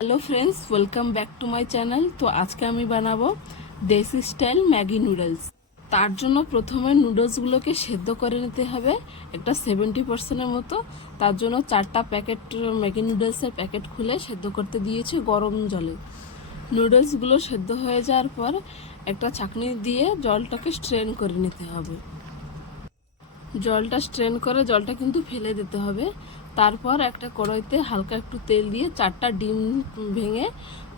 Hello friends, welcome back to my channel. তো আজকে আমি বানাবো দেশি স্টাইল ম্যাগি নুডলস। তার জন্য প্রথমে নুডলসগুলোকে সেদ্ধ করে নিতে হবে একটা 70%-এর মতো। তার জন্য 4টা প্যাকেট ম্যাগি নুডলসের প্যাকেট খুলে সেদ্ধ করতে দিয়েছি গরম জলে। নুডলসগুলো সেদ্ধ হয়ে যাওয়ার পর একটা ছাঁকনি দিয়ে জলটাকে স্ট্রেন করে নিতে হবে। জলটা স্ট্রেন করে জলটা কিন্তু ফেলে দিতে হবে। তারপর একটা কড়াইতে হালকা একটু তেল দিয়ে 4টা ডিম ভেঙে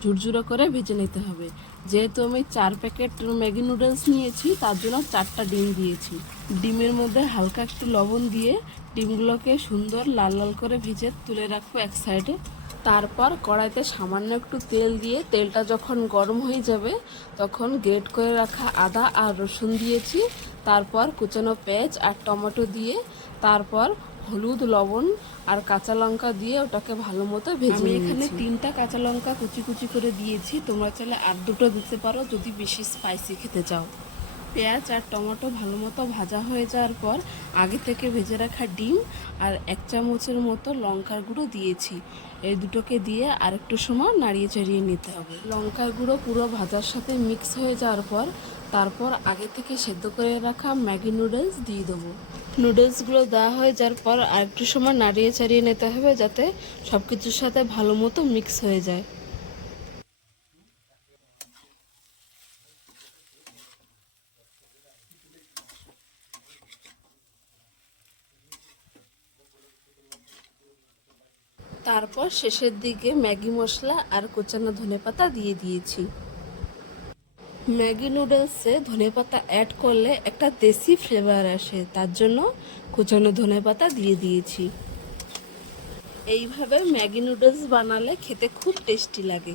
ঝুরঝুরো করে ভেজে নিতে হবে। যেহেতু আমি 4 প্যাকেট ম্যাগি নুডলস নিয়েছি, তার জন্য 4টা ডিম দিয়েছি। ডিমের মধ্যে হালকা একটু লবণ দিয়ে ডিমগুলোকে সুন্দর লাল লাল করে ভেজে তুলে রাখবো এক সাইডে। তারপর কড়াইতে সামান্য একটু তেল দিয়ে তেলটা যখন গরম হয়ে যাবে তখন গ্রেট করে রাখা আদা আর রসুন দিয়েছি। তারপর কুচানো পেঁয়াজ আর টমেটো দিয়ে তারপর হলুদ, লবণ আর কাঁচা লঙ্কা দিয়ে ওটাকে ভালো মতো ভেজে নিয়েছি। আমি এখানে 3টা কাঁচা লঙ্কা কুচি কুচি করে দিয়েছি, তোমরা চাইলে আর 2টো দিতে পারো যদি বেশি স্পাইসি খেতে চাও। পেঁয়াজ আর টমেটো ভালো মতো ভাজা হয়ে যাওয়ার পর আগে থেকে ভেজে রাখা ডিম আর 1 চামচের মতো লঙ্কার গুঁড়ো দিয়েছি। এই দুটোকে দিয়ে আরেকটু সময় নাড়িয়ে চাড়িয়ে নিতে হবে। লঙ্কার গুঁড়ো পুরো ভাজার সাথে মিক্স হয়ে যাওয়ার পর তারপর আগে থেকে সেদ্ধ করে রাখা ম্যাগি নুডলস দিয়ে দেবো। নুডলসগুলো দেওয়া হয়ে যাওয়ার পর আরেকটু সময় নাড়িয়ে চাড়িয়ে নিতে হবে যাতে সব কিছুর সাথে ভালো মতো মিক্স হয়ে যায়। তারপর শেষের দিকে ম্যাগি মশলা আর কোচানো ধনেপাতা দিয়ে দিয়েছি। ম্যাগি নুডলসে ধনেপাতা অ্যাড করলে একটা দেশি ফ্লেভার আসে, তার জন্য কোচানো ধনেপাতা দিয়ে দিয়েছি। এইভাবে ম্যাগি নুডলস বানালে খেতে খুব টেস্টি লাগে।